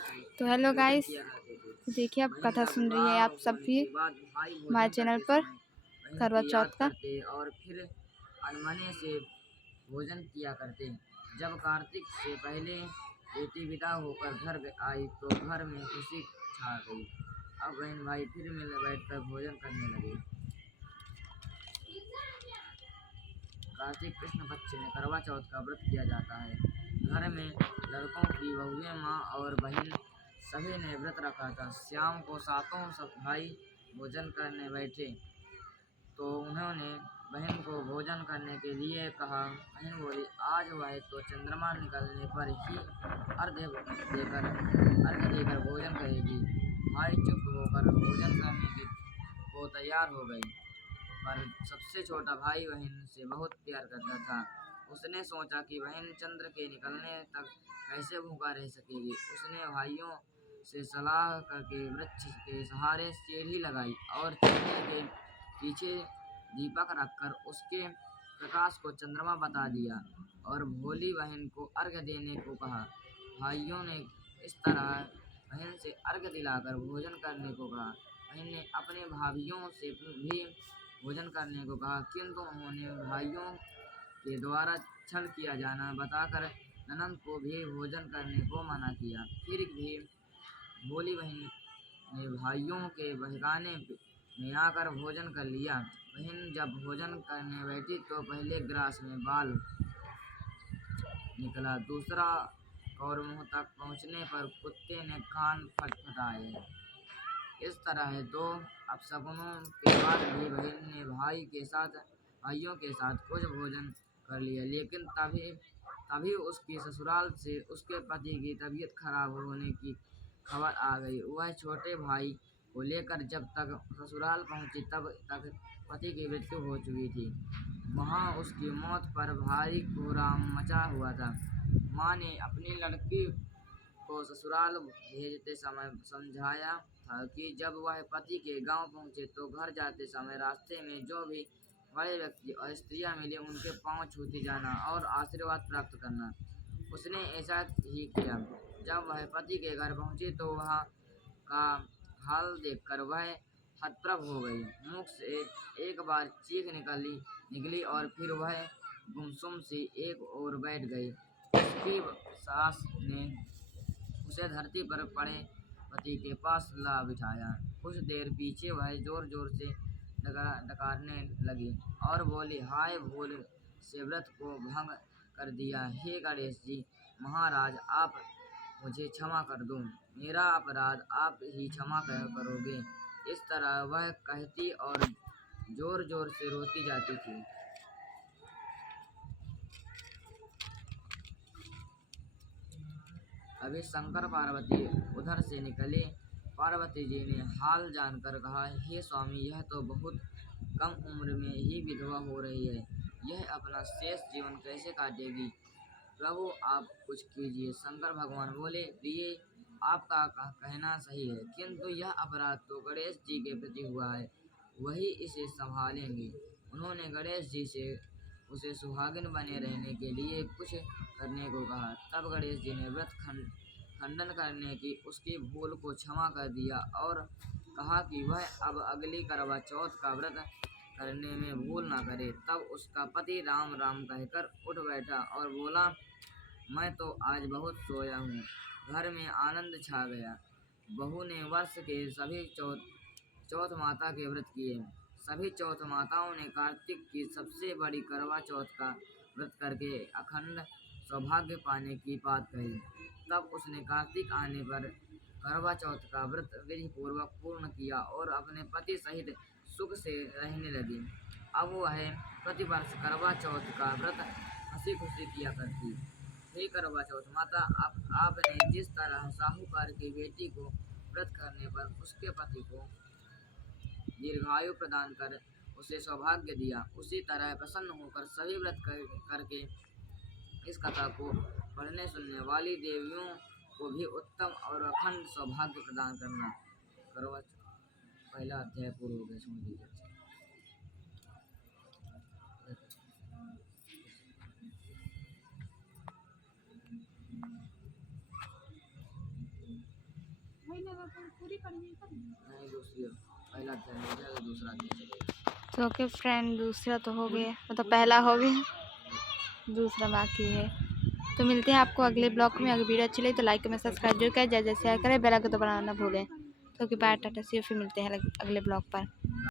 तो hello guys, देखिए अब कथा सुन रही है आप सब भी हमारे चैनल पर करवा चौथ का। और फिर अनमने से भोजन किया करते। जब कार्तिक से पहले बेटी विदा होकर घर आई तो घर में खुशी छा गई। अब बहन भाई फिर मिल बैठकर भोजन करने लगे। कार्तिक कृष्ण पक्ष में करवा चौथ का व्रत किया जाता है। घर में लड़कों की बहुएं, माँ और बहन सभी ने व्रत रखा था। शाम को सातों भाई भोजन करने बैठे तो उन्होंने बहन को भोजन करने के लिए कहा। बहन बोली, आज वह तो चंद्रमा निकलने पर ही अर्घ्य देकर भोजन करेगी। भाई चुप होकर भोजन करने को तैयार हो गई, पर सबसे छोटा भाई बहन से बहुत प्यार करता था। उसने सोचा कि बहन चंद्र के निकलने तक कैसे भूखा रह सकेगी। उसने भाइयों से सलाह करके वृक्ष के सहारे सीढ़ी लगाई और चूल्हे के पीछे दीपक रखकर उसके प्रकाश को चंद्रमा बता दिया और भोली बहन को अर्घ्य देने को कहा। भाइयों ने इस तरह बहन से अर्घ्य दिलाकर भोजन करने को कहा। बहन ने अपने भाइयों से भी भोजन करने को कहा, किंतु उन्होंने भाइयों के द्वारा छल किया जाना बताकर ननद को भी भोजन करने को मना किया। फिर भी भोली बहन ने भाइयों के बहकाने में आकर भोजन कर लिया। बहन जब भोजन करने बैठी तो पहले ग्रास में बाल निकला, दूसरा और मुंह तक पहुंचने पर कुत्ते ने कान फटफटाए। इस तरह दो अपशकुनों के बाद भी बहन ने भाइयों के साथ कुछ भोजन कर लिया, लेकिन तभी उसकी ससुराल से उसके पति की तबीयत खराब होने की खबर आ गई। वह छोटे भाई को लेकर जब तक ससुराल पहुंची तब तक पति की मृत्यु हो चुकी थी। वहां उसकी मौत पर भारी कोहराम मचा हुआ था। माँ ने अपनी लड़की को ससुराल भेजते समय समझाया था कि जब वह पति के गांव पहुंचे तो घर जाते समय रास्ते में जो भी बड़े व्यक्ति और स्त्रियां मिले उनके पांव छूते जाना और आशीर्वाद प्राप्त करना। उसने ऐसा ही किया। जब वह पति के घर पहुंची तो वहां का हाल देखकर वह हतप्रभ हो गई। मुख से एक बार चीख निकली और फिर वह गुमसुम सी एक ओर बैठ गई। उसकी सास ने उसे धरती पर पड़े पति के पास ला बिठाया। कुछ देर पीछे वह जोर जोर से डकारने लगी और बोली, हाय भूल से व्रत को भंग कर दिया। हे गणेश जी महाराज, आप मुझे क्षमा कर दो, मेरा अपराध आप ही क्षमा करोगे। इस तरह वह कहती और जोर जोर से रोती जाती थी। अभी शंकर पार्वती उधर से निकले। पार्वती जी ने हाल जानकर कहा, हे स्वामी, यह तो बहुत कम उम्र में ही विधवा हो रही है। यह अपना शेष जीवन कैसे काटेगी? प्रभु आप कुछ कीजिए। शंकर भगवान बोले, प्रिय, आपका कहना सही है, किंतु यह अपराध तो गणेश जी के प्रति हुआ है, वही इसे संभालेंगे। उन्होंने गणेश जी से उसे सुहागिन बने रहने के लिए कुछ करने को कहा। तब गणेश जी ने व्रत खंडन करने की उसकी भूल को क्षमा कर दिया और कहा कि वह अब अगली करवा चौथ का व्रत करने में भूल न करे। तब उसका पति राम राम कहकर उठ बैठा और बोला, मैं तो आज बहुत सोया हूँ। घर में आनंद छा गया। बहू ने वर्ष के सभी चौथ माता के व्रत किए। सभी चौथ माताओं ने कार्तिक की सबसे बड़ी करवा चौथ का व्रत करके अखंड सौभाग्य पाने की बात कही। तब उसने कार्तिक आने पर करवा चौथ का व्रत विधि पूर्वक पूर्ण किया और अपने पति सहित सुख से रहने लगी। अब वह प्रतिवर्ष करवा चौथ का व्रत हंसी खुशी किया करती। हे करवा चौथ माता, आपने जिस तरह साहूकार की बेटी को व्रत करने पर उसके पति को दीर्घायु प्रदान कर उसे सौभाग्य दिया, उसी तरह प्रसन्न होकर सभी व्रत करके इस कथा को पढ़ने सुनने वाली देवियों को भी उत्तम और अखंड सौभाग्य प्रदान करना। करवा पहला अध्याय पूर्ण हो गया। सुन लीजिए। नहीं दूसरी पहला अध्याय हो गया तो दूसरा अध्याय चलेगा। तो ओके फ्रेंड, दूसरा तो हो गया, मतलब पहला हो गया, दूसरा बाकी है। तो मिलते हैं आपको अगले ब्लॉग में। अगर वीडियो अच्छी लगी तो लाइक कमेंट सब्सक्राइब जरूर करें, जैसे शेयर करें, बेल आइकन तो बनाना ना भूलें। तो बाय, टाटा, सी यू, फिर मिलते हैं अगले ब्लॉग पर।